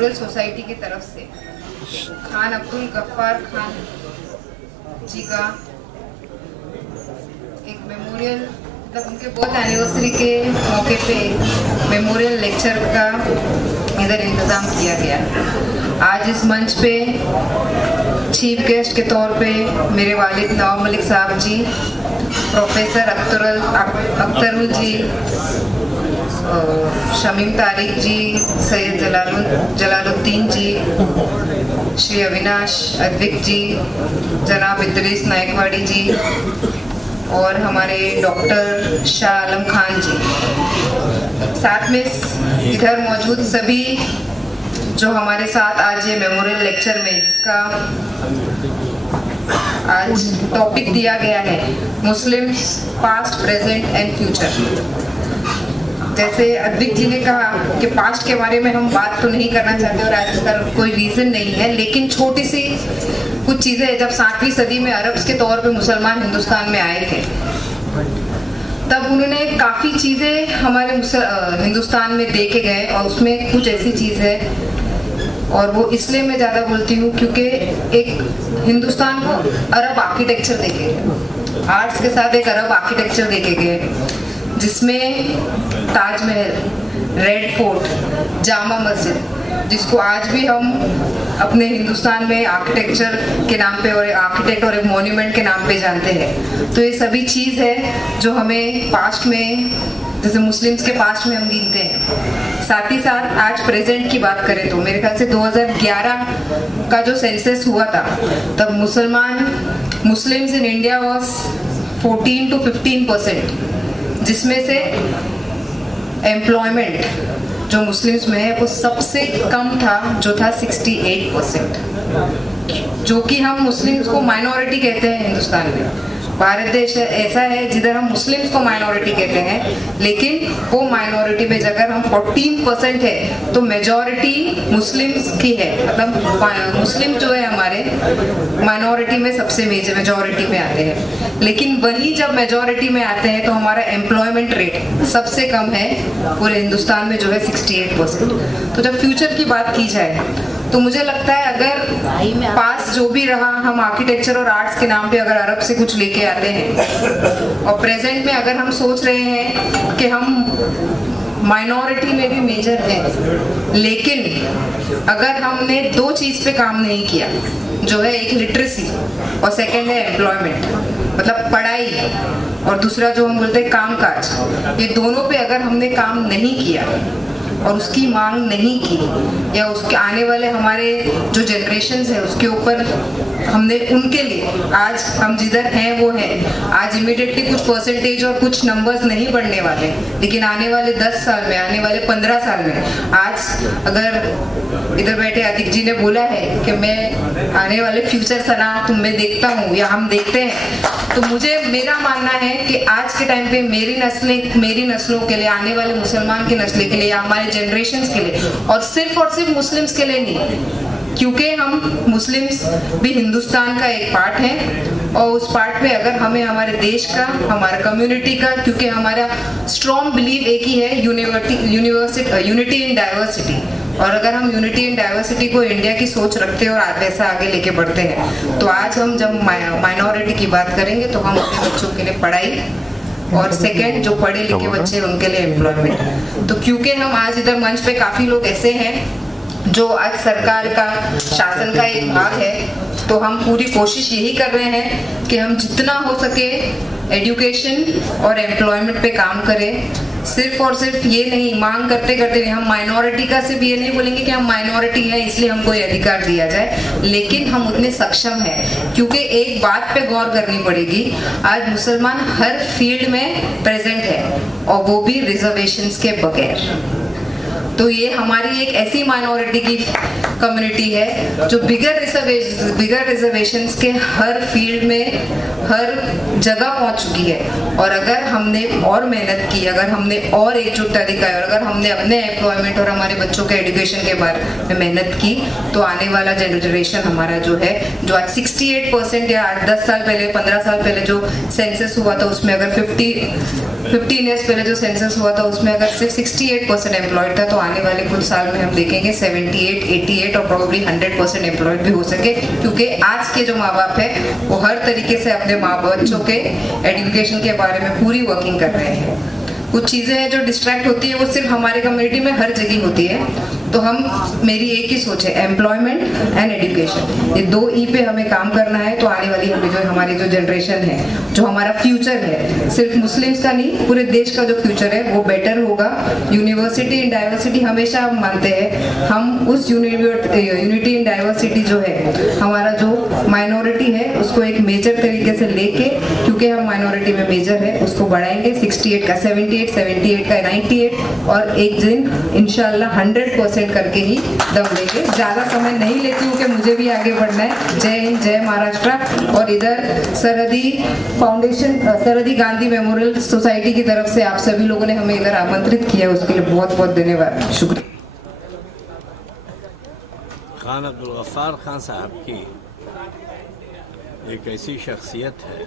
Memorial society की तरफ से खान अब्दुल गफ्फार खान जी का एक मेमोरियल, मतलब उनके बर्थ एनिवर्सरी के मौके पे मेमोरियल लेक्चर का इधर इंतज़ाम किया गया। आज इस मंच पे चीफ गेस्ट के तौर पे मेरे वालिद नवाब मलिक साहब जी, प्रोफेसर अख्तरुल जी, शमीम तारिक जी, सैयद जलालुद्दीन जी, श्री अविनाश अद्विक जी, जनाब इद्रीस नायकवाड़ी जी और हमारे डॉक्टर शाह आलम खान जी, साथ में इधर मौजूद सभी जो हमारे साथ आज ये मेमोरियल लेक्चर में जिसका आज टॉपिक दिया गया है Muslims past, present and future. जैसे अद्विक जी ने कहा कि पास्ट के बारे में हम बात तो नहीं करना चाहते और आज का कोई रीज़न नहीं है, लेकिन छोटी सी कुछ चीज़ें, जब 7वीं सदी में अरब्स के तौर पे मुसलमान हिंदुस्तान में आए थे तब उन्होंने काफ़ी चीज़ें हमारे हिंदुस्तान में दे के गए और उसमें कुछ ऐसी चीज़ है, और वो इसलिए मैं ज़्यादा बोलती हूँ क्योंकि एक हिंदुस्तान को अरब आर्किटेक्चर देखे गए, आर्ट्स के साथ एक अरब आर्किटेक्चर देखे गए जिसमें ताजमहल, रेड फोर्ट, जामा मस्जिद, जिसको आज भी हम अपने हिंदुस्तान में आर्किटेक्चर के नाम पे और एक आर्किटेक्ट और एक मॉन्यूमेंट के नाम पे जानते हैं। तो ये सभी चीज़ है जो हमें पास्ट में, जैसे मुस्लिम्स के पास्ट में हम गिनते हैं। साथ ही साथ आज प्रेजेंट की बात करें तो मेरे ख्याल से 2011 का जो सेंसस हुआ था तब Muslims in India was 14 to 15%, जिसमें से एम्प्लॉयमेंट जो मुस्लिम्स में है वो सबसे कम था, जो था 68%, जो कि हम मुस्लिम्स को माइनॉरिटी कहते हैं हिंदुस्तान में। भारत देश ऐसा है जिधर हम मुस्लिम्स को माइनॉरिटी कहते हैं, लेकिन वो माइनॉरिटी में अगर हम 14% है तो मेजॉरिटी मुस्लिम्स की है, मतलब मुस्लिम जो है हमारे माइनॉरिटी में सबसे मेजॉरिटी में आते हैं। लेकिन वही जब मेजॉरिटी में आते हैं तो हमारा एम्प्लॉयमेंट रेट सबसे कम है पूरे हिंदुस्तान में, जो है 68%। तो जब फ्यूचर की बात की जाए तो मुझे लगता है अगर पास जो भी रहा, हम आर्किटेक्चर और आर्ट्स के नाम पे अगर अरब से कुछ लेके आते हैं और प्रेजेंट में अगर हम सोच रहे हैं कि हम माइनॉरिटी में भी मेजर हैं, लेकिन अगर हमने 2 चीज़ पे काम नहीं किया, जो है एक लिटरेसी और सेकंड है एम्प्लॉयमेंट, मतलब पढ़ाई, और दूसरा जो हम बोलते हैं कामकाज, ये दोनों पे अगर हमने काम नहीं किया और उसकी मांग नहीं की, या उसके आने वाले हमारे जो जनरेशन्स है उसके ऊपर हमने उनके लिए आज हम जिधर हैं वो हैं। आज इमीडिएटली कुछ परसेंटेज और कुछ नंबर्स नहीं बढ़ने वाले, लेकिन आने वाले 10 साल में, आने वाले 15 साल में, आज अगर इधर बैठे अदिक जी ने बोला है कि मैं आने वाले फ्यूचर सना तुम में देखता हूँ या हम देखते हैं, तो मेरा मानना है कि आज के टाइम पे मेरी नस्लों के लिए, आने वाले मुसलमान की नस्ल के लिए, हमारे जनरेशन्स के लिए, और सिर्फ मुस्लिम्स के लिए नहीं, क्योंकि हम मुस्लिम्स भी हिंदुस्तान का एक पार्ट है और उस पार्ट में अगर हमें हमारे देश का, हमारा कम्युनिटी का, क्योंकि हमारा स्ट्रॉन्ग बिलीव एक ही है, यूनिटी इन डाइवर्सिटी, और अगर हम यूनिटी इन डाइवर्सिटी को इंडिया की सोच रखते हैं और वैसा आगे लेके बढ़ते हैं, तो आज हम जब माइनॉरिटी की बात करेंगे तो हम अपने बच्चों के लिए पढ़ाई, और सेकंड जो पढ़े लिखे बच्चे उनके लिए एम्प्लॉयमेंट। तो क्योंकि हम आज इधर मंच पे काफ़ी लोग ऐसे हैं जो आज सरकार का, शासन का एक भाग है, तो हम पूरी कोशिश यही कर रहे हैं कि हम जितना हो सके एजुकेशन और एम्प्लॉयमेंट पे काम करें। सिर्फ और सिर्फ ये नहीं, मांग करते करते नहीं, हम माइनॉरिटी का सिर्फ ये नहीं बोलेंगे कि हम माइनॉरिटी हैं इसलिए हमको ये अधिकार दिया जाए, लेकिन हम उतने सक्षम हैं, क्योंकि एक बात पे गौर करनी पड़ेगी, आज मुसलमान हर फील्ड में प्रेजेंट है और वो भी रिजर्वेशंस के बगैर। तो ये हमारी एक ऐसी माइनॉरिटी की कम्युनिटी है जो बिगर रिजर्वेशंस के हर फील्ड में, हर जगह पहुंच चुकी है। और अगर हमने और मेहनत की, अगर हमने और एकजुटता दिखाई, और अगर हमने अपने एम्प्लॉयमेंट और हमारे बच्चों के एजुकेशन के बारे में मेहनत की, तो आने वाला जनरेशन हमारा जो है, जो आज 68% या 10 साल पहले, 15 साल पहले जो सेंसस हुआ था उसमें अगर 15 ईयर्स पहले जो सेंसस हुआ था उसमें अगर सिर्फ 68% एम्प्लॉयड था, तो आने वाले कुछ साल में हम देखेंगे 78, 88 और प्रॉब्ली 100% एम्प्लॉयड भी हो सके, क्योंकि आज के जो माँ बाप है वो हर तरीके से अपने बच्चों के एजुकेशन के बारे में पूरी वर्किंग कर रहे हैं। कुछ चीज़ें हैं जो डिस्ट्रैक्ट होती है, वो सिर्फ हमारे कम्युनिटी में हर जगह होती है, तो मेरी एक ही सोच है, एम्प्लॉयमेंट एंड एजुकेशन, ये 2 ई पे हमें काम करना है। तो आने वाली हमारी जो जनरेशन है, जो हमारा फ्यूचर है, सिर्फ मुस्लिम्स का नहीं, पूरे देश का जो फ्यूचर है वो बेटर होगा। यूनिवर्सिटी इन डाइवर्सिटी हमेशा हम मानते हैं, हम उस यूनिटी इन डाइवर्सिटी जो है, हमारा जो माइनॉरिटी है उसको एक मेजर तरीके से लेके, क्योंकि हम माइनॉरिटी में मेजर है, उसको बढ़ाएंगे 68 का 78, 78 का 98 और एक दिन इंशाल्लाह 100% करके ही दम लेंगे। ज्यादा समय नहीं लेती हूँ कि मुझे भी आगे बढ़ना है। जय हिंद, जय महाराष्ट्र। और इधर सरहदी फाउंडेशन, सरहदी गांधी मेमोरियल सोसाइटी की तरफ से आप सभी लोगों ने हमें इधर आमंत्रित किया, उसके लिए बहुत बहुत धन्यवाद, शुक्रिया। खान अब्दुल गफ्फार खान साहब की एक ऐसी शख्सियत है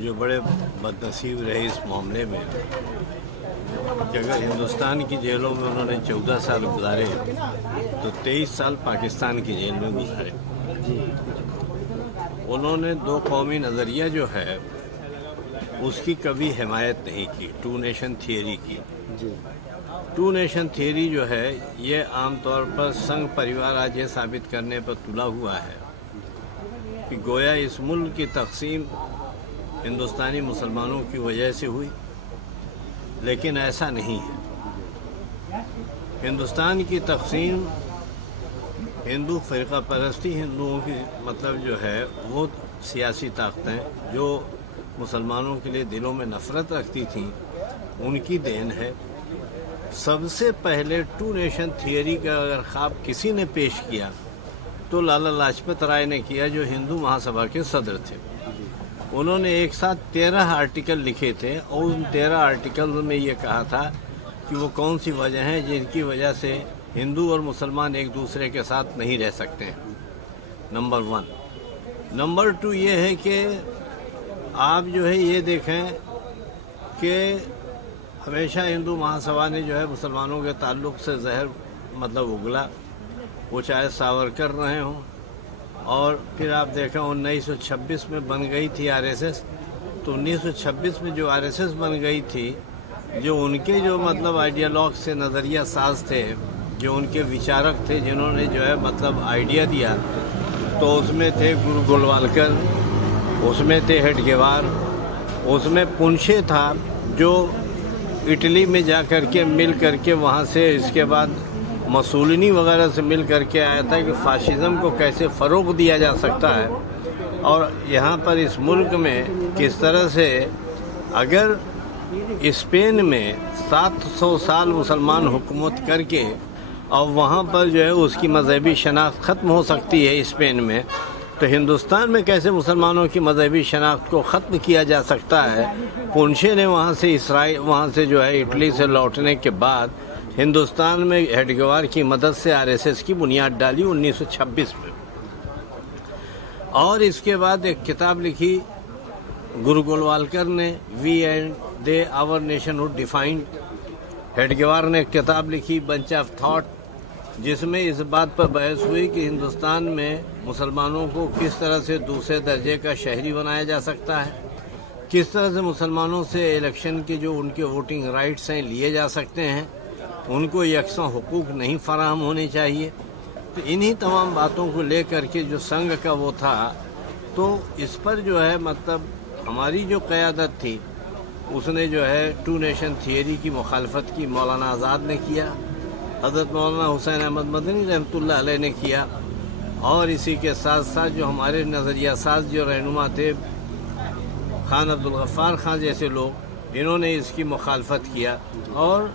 जो बड़े बदनसीब रहे इस मामले में कि अगर हिंदुस्तान की जेलों में उन्होंने 14 साल गुजारे तो 23 साल पाकिस्तान की जेल में गुजारे। उन्होंने 2 कौमी नज़रिया जो है उसकी कभी हिमायत नहीं की, 2 नेशन थियरी की। 2 नेशन थियरी जो है ये आमतौर पर संघ परिवार आज ये साबित करने पर तुला हुआ है कि गोया इस मुल्क की तकसीम हिंदुस्तानी मुसलमानों की वजह से हुई, लेकिन ऐसा नहीं है। हिंदुस्तान की तकसीम हिंदू फ़िरका परस्ती, हिंदुओं की मतलब जो है वो सियासी ताकतें जो मुसलमानों के लिए दिलों में नफ़रत रखती थीं, उनकी देन है। सबसे पहले 2 नेशन थियरी का अगर ख्वाब किसी ने पेश किया तो लाला लाजपत राय ने किया, जो हिंदू महासभा के सदर थे। उन्होंने एक साथ 13 आर्टिकल लिखे थे और उन 13 आर्टिकल में ये कहा था कि वो कौन सी वजह हैं जिनकी वजह से हिंदू और मुसलमान एक दूसरे के साथ नहीं रह सकते हैं। नंबर 1। नंबर 2 ये है कि आप जो है ये देखें कि हमेशा हिंदू महासभा ने जो है मुसलमानों के ताल्लुक से जहर मतलब उगला, वो चाहे सावरकर रहे हों, और फिर आप देखें 1926 में बन गई थी आरएसएस। तो 1926 में जो आरएसएस बन गई थी, जो उनके जो मतलब आइडियालॉग से नज़रिया साज थे, जो उनके विचारक थे, जिन्होंने जो है मतलब आइडिया दिया, तो उसमें थे गुरु गोलवालकर, उसमें थे हेडगेवार, उसमें पुंछे था जो इटली में जा कर के मिल करके वहाँ से इसके बाद मसूलिनी वगैरह से मिल करके आया था कि फाशिज़म को कैसे फ़रोग़ दिया जा सकता है, और यहाँ पर इस मुल्क में किस तरह से अगर स्पेन में 700 साल मुसलमान हुकूमत करके और वहाँ पर जो है उसकी मजहबी शनाख्त ख़त्म हो सकती है स्पेन में, तो हिंदुस्तान में कैसे मुसलमानों की मजहबी शनाख्त को ख़त्म किया जा सकता है। पुंछे ने वहाँ से जो है इटली से लौटने के बाद हिंदुस्तान में हेडगेवार की मदद से आरएसएस की बुनियाद डाली 1926 में। और इसके बाद एक किताब लिखी गुरु गोलवालकर ने, we and they our nationhood defined. Hedgewar ने एक किताब लिखी बंच ऑफ थॉट, जिसमें इस बात पर बहस हुई कि हिंदुस्तान में मुसलमानों को किस तरह से दूसरे दर्जे का शहरी बनाया जा सकता है, किस तरह से मुसलमानों से इलेक्शन के जो उनके वोटिंग राइट्स हैं लिए जा सकते हैं, उनको यकसा हुकूक नहीं फराहम होने चाहिए। तो इन्हीं तमाम बातों को लेकर के जो संघ का वो था, तो इस पर जो है मतलब हमारी जो क़यादत थी उसने जो है 2 नेशन थियरी की मुखालफत की मौलाना आज़ाद ने किया, हज़रत मौलाना हुसैन अहमद मदनी रहमतुल्लाह अलैह ने किया, और इसी के साथ साथ जो हमारे नज़रिया साज जो रहनुमा थे खान अब्दुल गफ्फार खान जैसे लोग, इन्होंने इसकी मुखालफत किया। और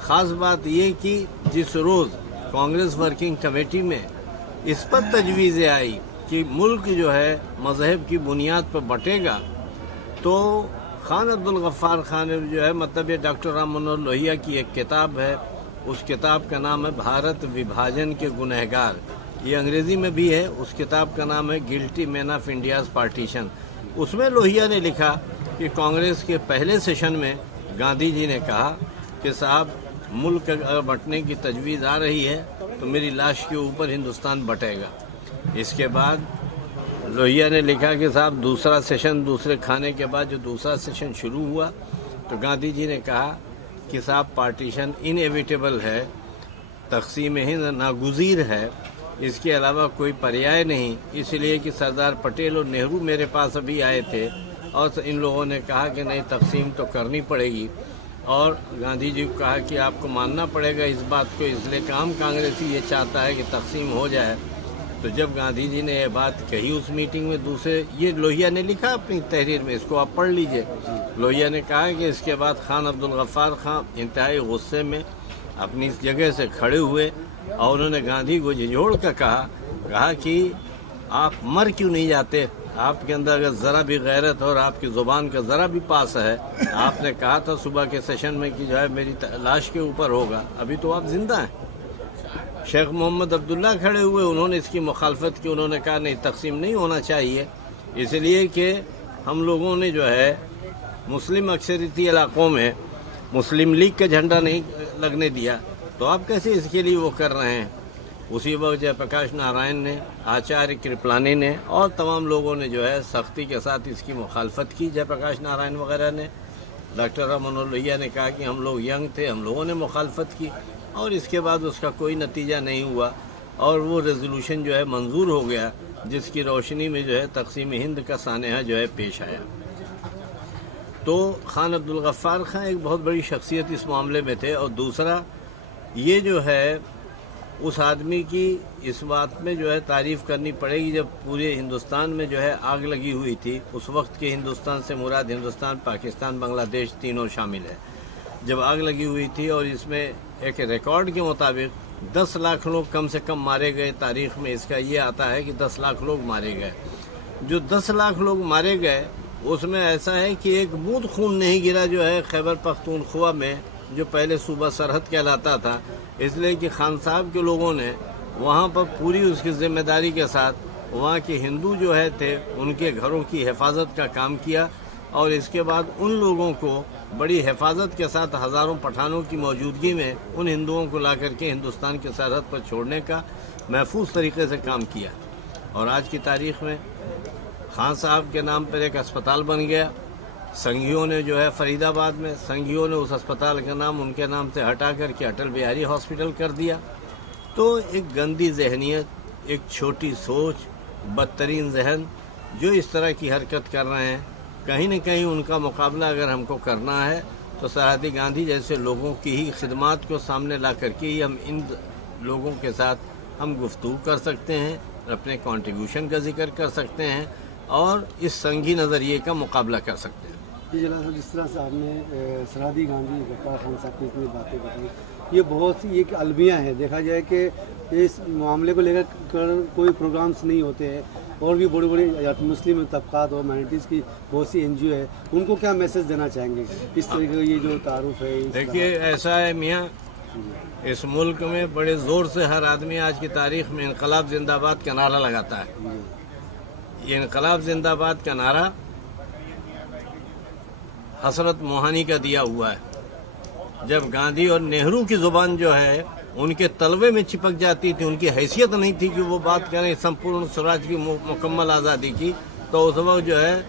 ख़ास बात ये कि जिस रोज़ कांग्रेस वर्किंग कमेटी में इस पर तजवीज़ें आई कि मुल्क जो है मज़हब की बुनियाद पर बटेगा, तो खान अब्दुल गफ्फार खान जो है मतलब ये डॉक्टर राम मनोहर लोहिया की एक किताब है, उस किताब का नाम है भारत विभाजन के गुनहगार, ये अंग्रेज़ी में भी है। उस किताब का नाम है guilty man of India's partition. उसमें लोहिया ने लिखा कि कांग्रेस के पहले सेशन में गांधी जी ने कहा कि कि साहब मुल्क अगर बंटने की तजवीज़ आ रही है तो मेरी लाश के ऊपर हिंदुस्तान बटेगा। इसके बाद लोहिया ने लिखा कि साहब दूसरा सेशन, दूसरे खाने के बाद जो दूसरा सेशन शुरू हुआ तो गांधी जी ने कहा कि साहब पार्टीशन इनएविटेबल है, तकसीम हिंद नागुज़ीर है, इसके अलावा कोई पर्याय नहीं। इसलिए कि सरदार पटेल और नेहरू मेरे पास अभी आए थे और इन लोगों ने कहा कि नहीं, तकसीम तो करनी पड़ेगी। और गांधी जी को कहा कि आपको मानना पड़ेगा इस बात को, इसलिए कि आम कांग्रेसी ये चाहता है कि तकसीम हो जाए। तो जब गांधी जी ने यह बात कही उस मीटिंग में, दूसरे ये लोहिया ने लिखा अपनी तहरीर में, इसको आप पढ़ लीजिए। लोहिया ने कहा कि इसके बाद खान अब्दुल गफ्फार खान इंतहाई गुस्से में अपनी जगह से खड़े हुए और उन्होंने गांधी को झिझोड़ कर कहा कि आप मर क्यों नहीं जाते, आपके अंदर अगर ज़रा भी गैरत और आपकी ज़ुबान का ज़रा भी पास है। आपने कहा था सुबह के सेशन में कि जो है मेरी लाश के ऊपर होगा, अभी तो आप जिंदा हैं। शेख मोहम्मद अब्दुल्ला खड़े हुए, उन्होंने इसकी मुखालफत की, उन्होंने कहा नहीं, तकसीम नहीं होना चाहिए, इसलिए कि हम लोगों ने जो है मुस्लिम अक्सरियती इलाकों में मुस्लिम लीग का झंडा नहीं लगने दिया, तो आप कैसे इसके लिए वो कर रहे हैं। उसी वक्त जयप्रकाश नारायण ने, आचार्य कृपलानी ने और तमाम लोगों ने जो है सख्ती के साथ इसकी मुखालफत की। जयप्रकाश नारायण वगैरह ने, डॉक्टर मनोहर लोहिया ने कहा कि हम लोग यंग थे, हम लोगों ने मुखालफत की और इसके बाद उसका कोई नतीजा नहीं हुआ और वो रेजोल्यूशन जो है मंजूर हो गया, जिसकी रोशनी में जो है तकसीम हिंद का सानहा जो है पेश आया। तो खान अब्दुल गफ्फार खान एक बहुत बड़ी शख्सियत इस मामले में थे। और दूसरा ये जो है उस आदमी की इस बात में जो है तारीफ़ करनी पड़ेगी, जब पूरे हिंदुस्तान में जो है आग लगी हुई थी, उस वक्त के हिंदुस्तान से मुराद हिंदुस्तान, पाकिस्तान, बांग्लादेश तीनों शामिल है। जब आग लगी हुई थी और इसमें एक रिकॉर्ड के मुताबिक 10 लाख लोग कम से कम मारे गए, तारीख में इसका ये आता है कि 10 लाख लोग मारे गए। जो 10 लाख लोग मारे गए उसमें ऐसा है कि एक बूंद खून नहीं गिरा जो है खैबर पख्तूनख्वा में, जो पहले सूबा सरहद कहलाता था, इसलिए कि खान साहब के लोगों ने वहाँ पर पूरी उसकी जिम्मेदारी के साथ वहाँ के हिंदू जो है थे उनके घरों की हिफाजत का काम किया और इसके बाद उन लोगों को बड़ी हिफाजत के साथ हज़ारों पठानों की मौजूदगी में उन हिंदुओं को ला करके हिंदुस्तान की सरहद पर छोड़ने का महफूज तरीके से काम किया। और आज की तारीख में खान साहब के नाम पर एक अस्पताल बन गया। संघियों ने जो है फरीदाबाद में, संघियों ने उस अस्पताल का नाम उनके नाम से हटा करके अटल बिहारी हॉस्पिटल कर दिया। तो एक गंदी जहनीत, एक छोटी सोच, बदतरीन जहन जो इस तरह की हरकत कर रहे हैं, कहीं न कहीं उनका मुकाबला अगर हमको करना है तो सरहदी गांधी जैसे लोगों की ही खिदमात को सामने ला करके ही हम इन लोगों के साथ हम गुफ्तगू कर सकते हैं, अपने कंट्रीब्यूशन का जिक्र कर सकते हैं और इस संघी नज़रिए का मुकाबला कर सकते हैं। जी जनाब, जिस तरह से आपने सरहदी गांधी गफ्फार खान साहब की इतनी बातें बताई, ये बहुत सी एक अलमिया है। देखा जाए कि इस मामले को लेकर कोई प्रोग्राम्स नहीं होते हैं और भी बड़ी बड़ी मुस्लिम तबकात और माइनॉरिटीज़ की बहुत सी NGO है, उनको क्या मैसेज देना चाहेंगे इस तरीके का ये जो तारुफ है? देखिए ऐसा है मियाँ, इस मुल्क में बड़े ज़ोर से हर आदमी आज की तारीख में इनकलाब जिंदाबाद का नारा लगाता है। ये इनकलाब जिंदाबाद का नारा हसरत मोहानी का दिया हुआ है। जब गांधी और नेहरू की ज़ुबान जो है उनके तलवे में चिपक जाती थी, उनकी हैसियत नहीं थी कि वो बात करें संपूर्ण स्वराज की मुकम्मल आज़ादी की, तो उस वक्त जो है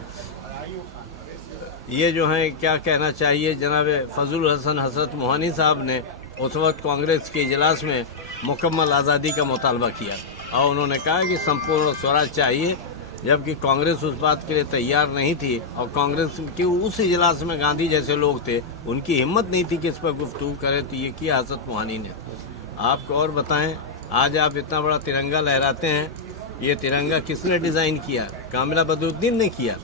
ये जो है क्या कहना चाहिए, जनाब फजल हसन हसरत मोहानी साहब ने उस वक्त कांग्रेस के इजलास में मुकम्मल आज़ादी का मुतालबा किया और उन्होंने कहा कि संपूर्ण स्वराज चाहिए, जबकि कांग्रेस उस बात के लिए तैयार नहीं थी और कांग्रेस के उस इजलास में गांधी जैसे लोग थे, उनकी हिम्मत नहीं थी कि इस पर गुफ्तगू करें। तो ये किया हसरत मोहानी ने। आपको और बताएं, आज आप इतना बड़ा तिरंगा लहराते हैं, ये तिरंगा किसने डिज़ाइन किया? कामिला बदरुद्दीन ने किया।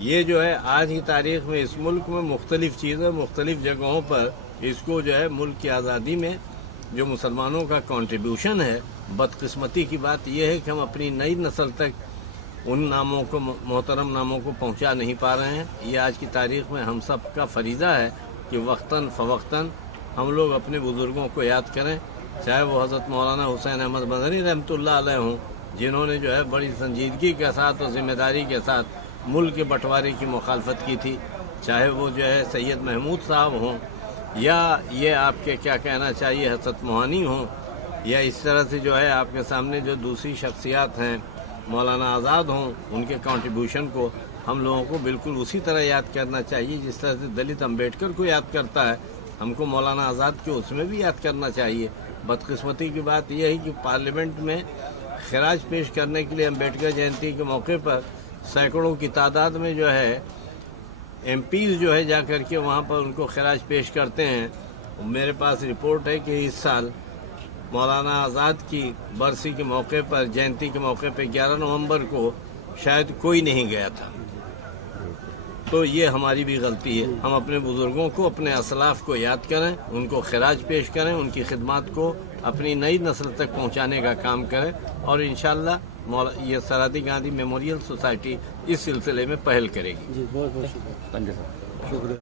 ये जो है आज की तारीख में इस मुल्क में मुख्तलिफ चीज़ें मुख्तलिफ जगहों पर इसको जो है मुल्क की आज़ादी में जो मुसलमानों का कंट्रीब्यूशन है, बदकिस्मती की बात यह है कि हम अपनी नई नस्ल तक उन नामों को, मोहतरम नामों को पहुंचा नहीं पा रहे हैं। ये आज की तारीख में हम सब का फरीज़ा है कि वक्तन फ़वक्तन हम लोग अपने बुज़ुर्गों को याद करें, चाहे वो हज़रत मौलाना हुसैन अहमद मदनी रहमतुल्लाह अलैह हों, जिन्होंने जो है बड़ी संजीदगी के साथ और ज़िम्मेदारी के साथ मुल्क के बंटवारे की मुखालफत की थी, चाहे वो जो है सैयद महमूद साहब हों, या ये आपके क्या कहना चाहिए हसरत मोहानी हो, या इस तरह से जो है आपके सामने जो दूसरी शख्सियात हैं मौलाना आज़ाद हों, उनके कंट्रीब्यूशन को हम लोगों को बिल्कुल उसी तरह याद करना चाहिए जिस तरह से दलित अम्बेडकर को याद करता है, हमको मौलाना आज़ाद को उसमें भी याद करना चाहिए। बदकिस्मती की बात यह है कि पार्लियामेंट में खराज पेश करने के लिए अम्बेडकर जयंती के मौके पर सैकड़ों की तादाद में जो है एमपीज़ जो है जा कर के वहाँ पर उनको खराज पेश करते हैं। मेरे पास रिपोर्ट है कि इस साल मौलाना आज़ाद की बरसी के मौके पर, जयंती के मौके पर 11 नवंबर को शायद कोई नहीं गया था। तो ये हमारी भी गलती है। हम अपने बुज़ुर्गों को, अपने असलाफ को याद करें, उनको खराज पेश करें, उनकी खिदमत को अपनी नई नस्ल तक पहुंचाने का काम करें और इंशाअल्लाह ये सरहदी गांधी मेमोरियल सोसाइटी इस सिलसिले में पहल करेगी। जी बहुत बहुत शुक्रिया। Thank you sir. शुक्रिया।